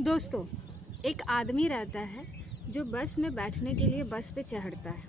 दोस्तों, एक आदमी रहता है जो बस में बैठने के लिए बस पे चढ़ता है,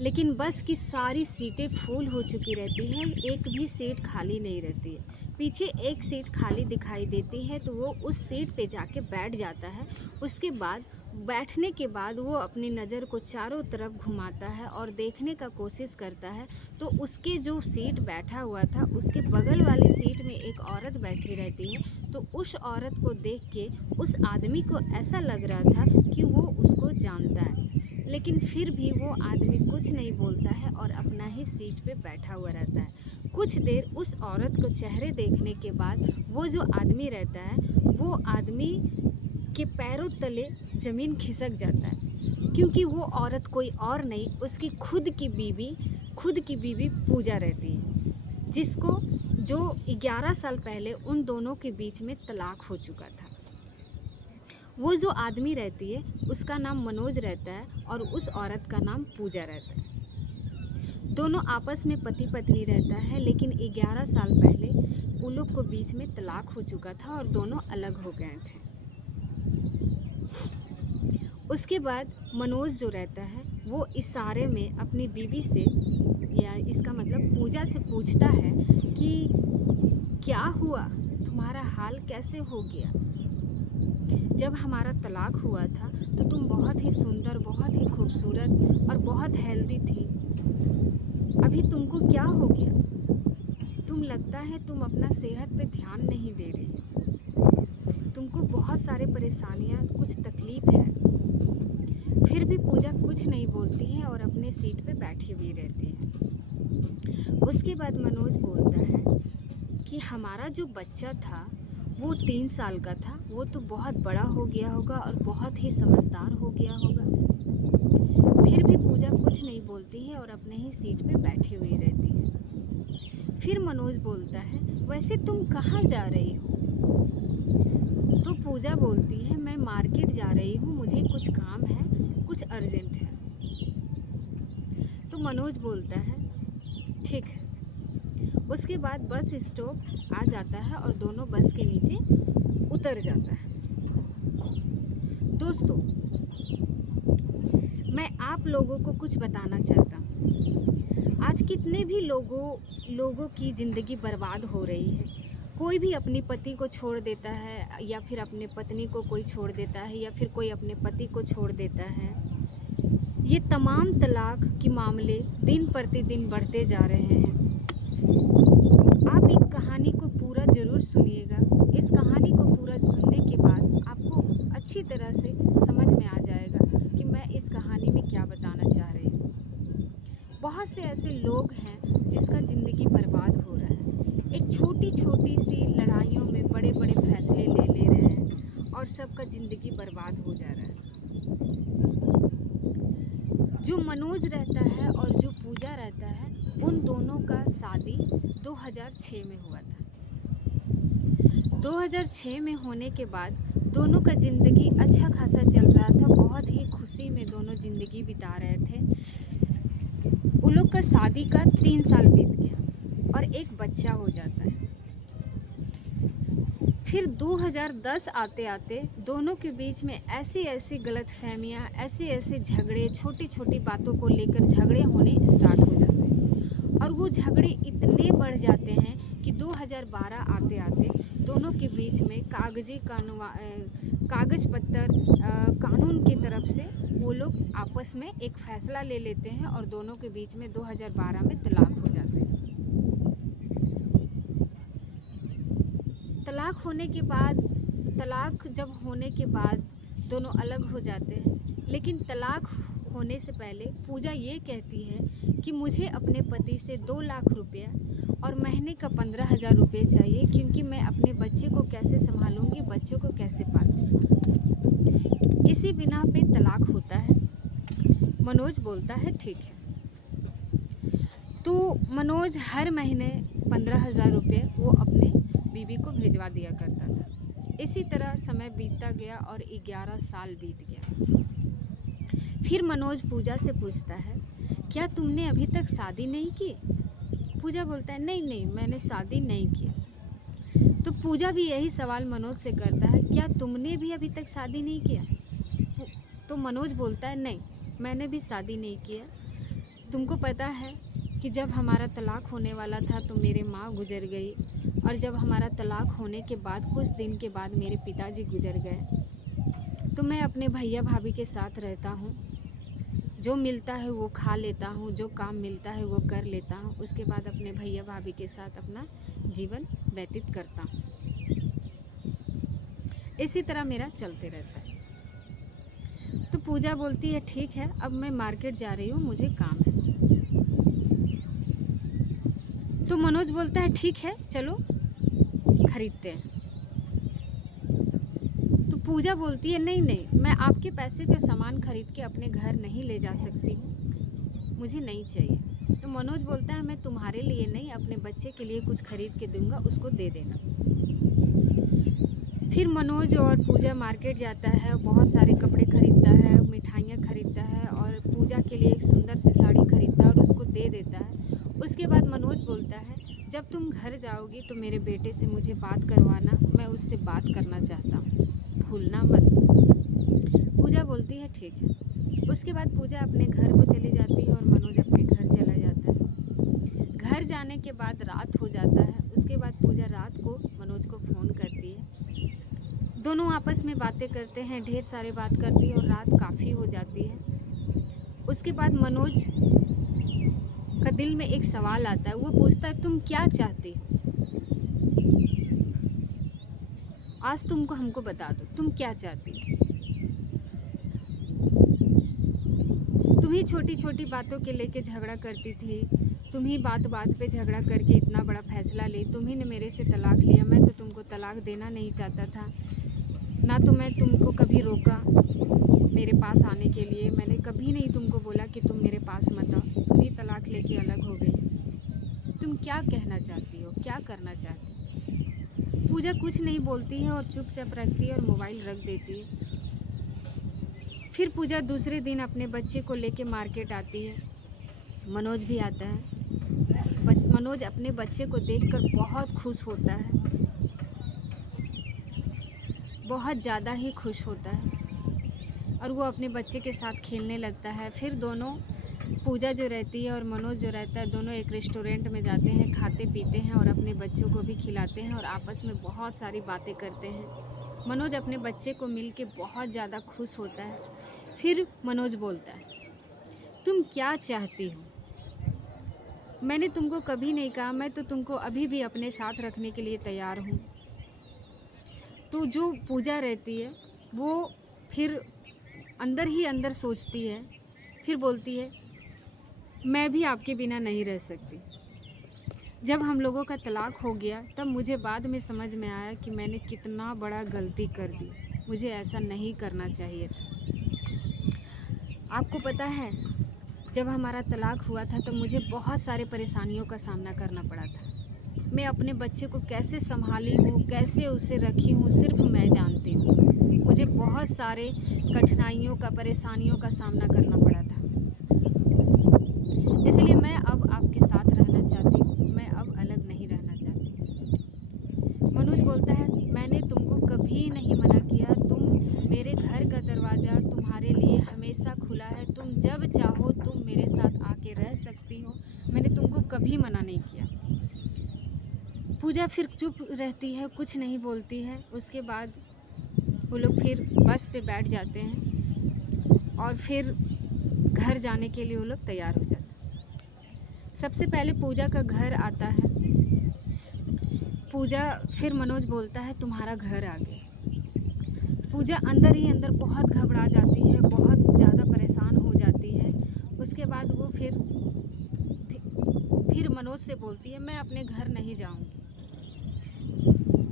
लेकिन बस की सारी सीटें फुल हो चुकी रहती हैं, एक भी सीट खाली नहीं रहती है। पीछे एक सीट खाली दिखाई देती है तो वो उस सीट पे जाके बैठ जाता है। उसके बाद बैठने के बाद वो अपनी नज़र को चारों तरफ घुमाता है और देखने का कोशिश करता है, तो उसके जो सीट बैठा हुआ था उसके बगल वाली सीट में एक औरत बैठी रहती है। तो उस औरत को देख के उस आदमी को ऐसा लग रहा था कि वो उसको जानता है, लेकिन फिर भी वो आदमी कुछ नहीं बोलता है और अपना ही सीट पे बैठा हुआ रहता है। कुछ देर उस औरत को चेहरे देखने के बाद वो जो आदमी रहता है वो आदमी के पैरों तले ज़मीन खिसक जाता है, क्योंकि वो औरत कोई और नहीं, उसकी खुद की बीवी पूजा रहती है, जिसको जो 11 साल पहले उन दोनों के बीच में तलाक हो चुका था। वो जो आदमी रहती है उसका नाम मनोज रहता है और उस औरत का नाम पूजा रहता है। दोनों आपस में पति पत्नी रहता है, लेकिन 11 साल पहले उन लोग को बीच में तलाक हो चुका था और दोनों अलग हो गए थे। उसके बाद मनोज जो रहता है वो इशारे में अपनी बीवी से, या इसका मतलब पूजा से, पूछता है कि क्या हुआ, तुम्हारा हाल कैसे हो गया? जब हमारा तलाक हुआ था तो तुम बहुत ही सुंदर, बहुत ही खूबसूरत और बहुत हेल्दी थी। अभी तुमको क्या हो गया? तुम लगता है तुम अपना सेहत पे ध्यान नहीं दे रही हो। तुमको बहुत सारे परेशानियां, कुछ तकलीफ है। फिर भी पूजा कुछ नहीं बोलती है और अपने सीट पे बैठी हुई रहती है। उसके बाद मनोज बोलता है कि हमारा जो बच्चा था वो 3 साल का था, वो तो बहुत बड़ा हो गया होगा और बहुत ही समझदार हो गया होगा। फिर भी पूजा कुछ नहीं बोलती है और अपने ही सीट पे बैठी हुई रहती है। फिर मनोज बोलता है, वैसे तुम कहाँ जा रही हो? तो पूजा बोलती है, मैं मार्केट जा रही हूँ, मुझे कुछ काम है, कुछ अर्जेंट है। तो मनोज बोलता है ठीक है। उसके बाद बस स्टॉप आ जाता है और दोनों बस के नीचे उतर जाता है। दोस्तों, मैं आप लोगों को कुछ बताना चाहता हूँ। आज कितने भी लोगों की ज़िंदगी बर्बाद हो रही है। कोई भी अपनी पति को छोड़ देता है, या फिर अपने पत्नी को कोई छोड़ देता है, या फिर कोई अपने पति को छोड़ देता है। ये तमाम तलाक के मामले दिन प्रतिदिन बढ़ते जा रहे हैं। आप एक कहानी को पूरा ज़रूर सुनिएगा। इस कहानी को पूरा सुनने के बाद आपको अच्छी तरह से समझ में आ जाएगा कि मैं इस कहानी में क्या बताना चाह रही हूँ। बहुत से ऐसे लोग हैं जिसका ज़िंदगी बर्बाद हो रहा है। एक छोटी छोटी सी लड़ाइयों में बड़े बड़े फैसले ले रहे हैं और सबका ज़िंदगी बर्बाद हो जा रहा है। जो मनोज रहता है और जो पूजा रहता है, उन दोनों का शादी 2006 में हुआ था। 2006 में होने के बाद दोनों का ज़िंदगी अच्छा खासा चल रहा था, बहुत ही खुशी में दोनों ज़िंदगी बिता रहे थे। उन लोग का शादी का 3 साल बीत गया और एक बच्चा हो जाता है। फिर 2010 आते आते दोनों के बीच में ऐसी गलतफहमियाँ, ऐसे झगड़े, छोटी छोटी बातों को लेकर झगड़े होने स्टार्ट हो जाते हैं और वो झगड़े इतने बढ़ जाते हैं कि 2012 आते आते दोनों के बीच में कागज़ पत्तर कानून की तरफ से वो लोग आपस में एक फ़ैसला ले लेते हैं और दोनों के बीच में 2012 में तलाक हो जाते हैं। तलाक जब होने के बाद दोनों अलग हो जाते हैं, लेकिन तलाक होने से पहले पूजा ये कहती है कि मुझे अपने पति से 2 लाख रुपया और महीने का 15,000 रुपये चाहिए, क्योंकि मैं अपने बच्चे को कैसे संभालूंगी, बच्चों को कैसे पालूंगी। इसी बिना पे तलाक होता है। मनोज बोलता है ठीक है। तो मनोज हर महीने 15,000 रुपये वो अपने बीवी को भिजवा दिया करता था। इसी तरह समय बीतता गया और 11 साल बीत गया। फिर मनोज पूजा से पूछता है, क्या तुमने अभी तक शादी नहीं की? पूजा बोलता है, नहीं मैंने शादी नहीं की। तो पूजा भी यही सवाल मनोज से करता है, क्या तुमने भी अभी तक शादी नहीं किया? तो मनोज बोलता है, नहीं मैंने भी शादी नहीं किया। तुमको पता है कि जब हमारा तलाक होने वाला था तो मेरे माँ गुजर गई, और जब हमारा तलाक होने के बाद कुछ दिन के बाद मेरे पिताजी गुजर गए। तो मैं अपने भैया भाभी के साथ रहता हूँ, जो मिलता है वो खा लेता हूँ, जो काम मिलता है वो कर लेता हूँ, उसके बाद अपने भैया भाभी के साथ अपना जीवन व्यतीत करता हूँ। इसी तरह मेरा चलते रहता है। तो पूजा बोलती है, ठीक है अब मैं मार्केट जा रही हूँ, मुझे काम है। तो मनोज बोलता है, ठीक है चलो खरीदते हैं। तो पूजा बोलती है, नहीं नहीं मैं आपके पैसे के सामान खरीद के अपने घर नहीं ले जा सकती हूँ, मुझे नहीं चाहिए। तो मनोज बोलता है, मैं तुम्हारे लिए नहीं अपने बच्चे के लिए कुछ खरीद के दूंगा, उसको दे देना। फिर मनोज और पूजा मार्केट जाता है, बहुत सारे कपड़े खरीदता है, मिठाइयाँ खरीदता है और पूजा के लिए एक सुंदर सी साड़ी खरीदता है और उसको दे देता है। उसके बाद मनोज बोलता है, जब तुम घर जाओगी तो मेरे बेटे से मुझे बात करवाना, मैं उससे बात करना चाहता हूँ, भूलना मत। पूजा बोलती है, ठीक है। उसके बाद पूजा अपने घर को चली जाती है और मनोज अपने घर चला जाता है। घर जाने के बाद रात हो जाता है। उसके बाद पूजा रात को मनोज को फ़ोन करती है, दोनों आपस में बातें करते हैं, ढेर सारे बात करती है और रात काफ़ी हो जाती है। उसके बाद मनोज का दिल में एक सवाल आता है, वो पूछता है, तुम क्या चाहती हो? आज तुमको हमको बता दो, तुम क्या चाहती हो? तुम ही छोटी छोटी बातों के लेके झगड़ा करती थी, तुम ही बात बात पे झगड़ा करके इतना बड़ा फैसला ली, तुम ही ने मेरे से तलाक लिया। मैं तो तुमको तलाक देना नहीं चाहता था, ना तो मैं तुमको कभी रोका मेरे पास आने के लिए, मैंने कभी नहीं तुमको बोला कि तुम मेरे पास मत आओ, तुम ही तलाक लेके अलग हो गई। तुम क्या कहना चाहती हो, क्या करना चाहती हो? पूजा कुछ नहीं बोलती है और चुपचाप रखती है और मोबाइल रख देती है। फिर पूजा दूसरे दिन अपने बच्चे को लेके मार्केट आती है, मनोज भी आता है। मनोज अपने बच्चे को देखकर बहुत खुश होता है, बहुत ज़्यादा ही खुश होता है और वो अपने बच्चे के साथ खेलने लगता है। फिर दोनों, पूजा जो रहती है और मनोज जो रहता है, दोनों एक रेस्टोरेंट में जाते हैं, खाते पीते हैं और अपने बच्चों को भी खिलाते हैं और आपस में बहुत सारी बातें करते हैं। मनोज अपने बच्चे को मिल के बहुत ज़्यादा खुश होता है। फिर मनोज बोलता है, तुम क्या चाहती हो? मैंने तुमको कभी नहीं कहा, मैं तो तुमको अभी भी अपने साथ रखने के लिए तैयार हूँ। तो जो पूजा रहती है वो फिर अंदर ही अंदर सोचती है, फिर बोलती है, मैं भी आपके बिना नहीं रह सकती। जब हम लोगों का तलाक हो गया तब मुझे बाद में समझ में आया कि मैंने कितना बड़ा गलती कर दी, मुझे ऐसा नहीं करना चाहिए था। आपको पता है, जब हमारा तलाक हुआ था तो मुझे बहुत सारे परेशानियों का सामना करना पड़ा था। मैं अपने बच्चे को कैसे संभाली हूँ, कैसे उसे रखी हूँ, सिर्फ मैं जानती हूँ। मुझे बहुत सारे कठिनाइयों का, परेशानियों का सामना करना पड़ा था। इसलिए मैं अब आपके साथ रहना चाहती हूँ, मैं अब अलग नहीं रहना चाहती। मनोज बोलता है, मैंने तुमको कभी नहीं मना किया, मेरे घर का दरवाज़ा तुम्हारे लिए हमेशा खुला है, तुम जब चाहो तुम मेरे साथ आके रह सकती हो, मैंने तुमको कभी मना नहीं किया। पूजा फिर चुप रहती है, कुछ नहीं बोलती है। उसके बाद वो लोग फिर बस पे बैठ जाते हैं और फिर घर जाने के लिए वो लोग तैयार हो जाते हैं। सबसे पहले पूजा का घर आता है। पूजा, फिर मनोज बोलता है, तुम्हारा घर आ गया। पूजा अंदर ही अंदर बहुत घबरा जाती है, बहुत ज़्यादा परेशान हो जाती है। उसके बाद वो फिर मनोज से बोलती है, मैं अपने घर नहीं जाऊंगी,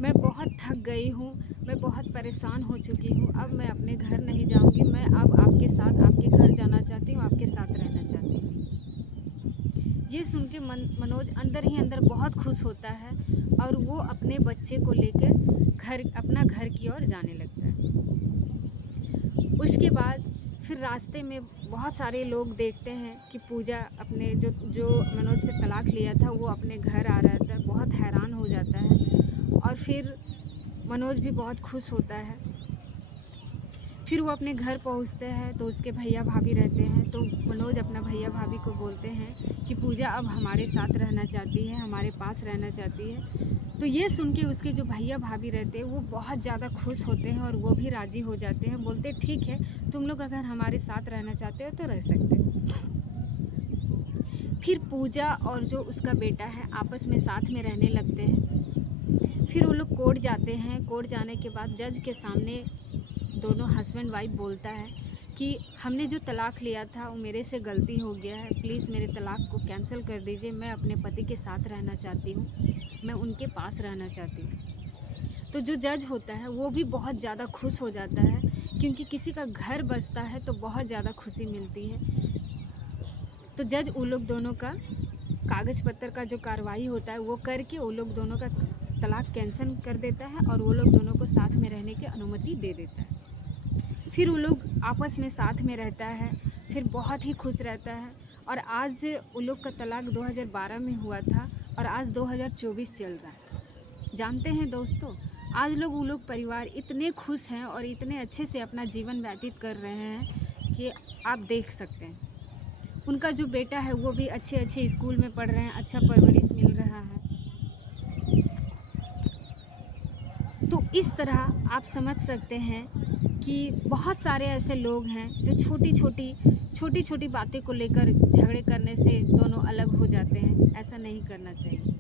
मैं बहुत थक गई हूँ, मैं बहुत परेशान हो चुकी हूँ, अब मैं अपने घर नहीं जाऊंगी, मैं अब आपके साथ आपके घर जाना चाहती हूँ, आपके साथ रहना चाहती हूँ। ये सुन के मनोज अंदर ही अंदर बहुत खुश होता है और वो अपने बच्चे को लेकर अपना घर की ओर जाने लगता है। उसके बाद फिर रास्ते में बहुत सारे लोग देखते हैं कि पूजा अपने जो मनोज से तलाक लिया था वो अपने घर आ रहा था, बहुत हैरान हो जाता है और फिर मनोज भी बहुत खुश होता है। फिर वो अपने घर पहुंचते हैं तो उसके भैया भाभी रहते हैं, तो मनोज अपना भैया भाभी को बोलते हैं कि पूजा अब हमारे साथ रहना चाहती है, हमारे पास रहना चाहती है। तो ये सुन के उसके जो भैया भाभी रहते हैं वो बहुत ज़्यादा खुश होते हैं और वो भी राज़ी हो जाते हैं, बोलते ठीक है, तुम लोग अगर हमारे साथ रहना चाहते हो तो रह सकते हो। फिर पूजा और जो उसका बेटा है आपस में साथ में रहने लगते हैं। फिर वो लोग कोर्ट जाते हैं। कोर्ट जाने के बाद जज के सामने दोनों हस्बैंड वाइफ बोलता है कि हमने जो तलाक लिया था वो मेरे से गलती हो गया है, प्लीज़ मेरे तलाक को कैंसिल कर दीजिए, मैं अपने पति के साथ रहना चाहती हूँ, मैं उनके पास रहना चाहती हूँ। तो जो जज होता है वो भी बहुत ज़्यादा खुश हो जाता है, क्योंकि किसी का घर बसता है तो बहुत ज़्यादा खुशी मिलती है। तो जज उन लोग दोनों का कागज़ पत्तर का जो कार्रवाई होता है वो करके उन लोग दोनों का तलाक कैंसिल कर देता है और वो लोग दोनों को साथ में रहने की अनुमति दे देता है। फिर वो लोग आपस में साथ में रहता है, फिर बहुत ही खुश रहता है। और आज उन लोग का तलाक 2012 में हुआ था और आज 2024 चल रहा है। जानते हैं दोस्तों, आज उन लोग परिवार इतने खुश हैं और इतने अच्छे से अपना जीवन व्यतीत कर रहे हैं कि आप देख सकते हैं। उनका जो बेटा है वो भी अच्छे स्कूल में पढ़ रहे हैं, अच्छा परवरिश मिल रहा है। तो इस तरह आप समझ सकते हैं कि बहुत सारे ऐसे लोग हैं जो छोटी छोटी बातें को लेकर झगड़े करने से दोनों अलग हो जाते हैं। ऐसा नहीं करना चाहिए।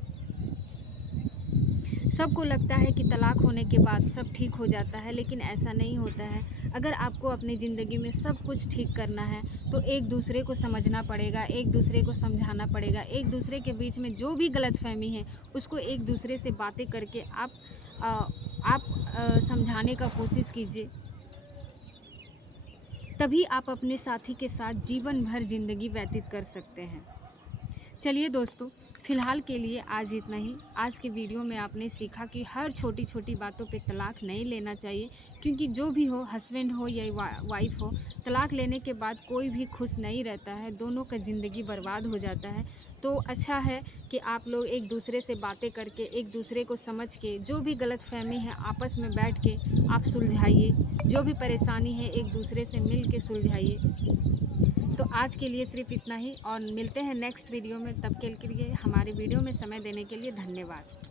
सबको लगता है कि तलाक होने के बाद सब ठीक हो जाता है, लेकिन ऐसा नहीं होता है। अगर आपको अपनी ज़िंदगी में सब कुछ ठीक करना है तो एक दूसरे को समझना पड़ेगा, एक दूसरे को समझाना पड़ेगा, एक दूसरे के बीच में जो भी गलतफहमी है उसको एक दूसरे से बातें करके आप समझाने का कोशिश कीजिए। तभी आप अपने साथी के साथ जीवन भर ज़िंदगी व्यतीत कर सकते हैं। चलिए दोस्तों, फ़िलहाल के लिए आज इतना ही। आज के वीडियो में आपने सीखा कि हर छोटी छोटी बातों पे तलाक नहीं लेना चाहिए, क्योंकि जो भी हो, हस्बैंड हो या वाइफ हो, तलाक लेने के बाद कोई भी खुश नहीं रहता है, दोनों का ज़िंदगी बर्बाद हो जाता है। तो अच्छा है कि आप लोग एक दूसरे से बातें करके, एक दूसरे को समझ के, जो भी गलतफहमी है आपस में बैठ के आप सुलझाइए। जो भी परेशानी है एक दूसरे से मिल के सुलझाइए। तो आज के लिए सिर्फ इतना ही और मिलते हैं नेक्स्ट वीडियो में। तब के लिए हमारे वीडियो में समय देने के लिए धन्यवाद।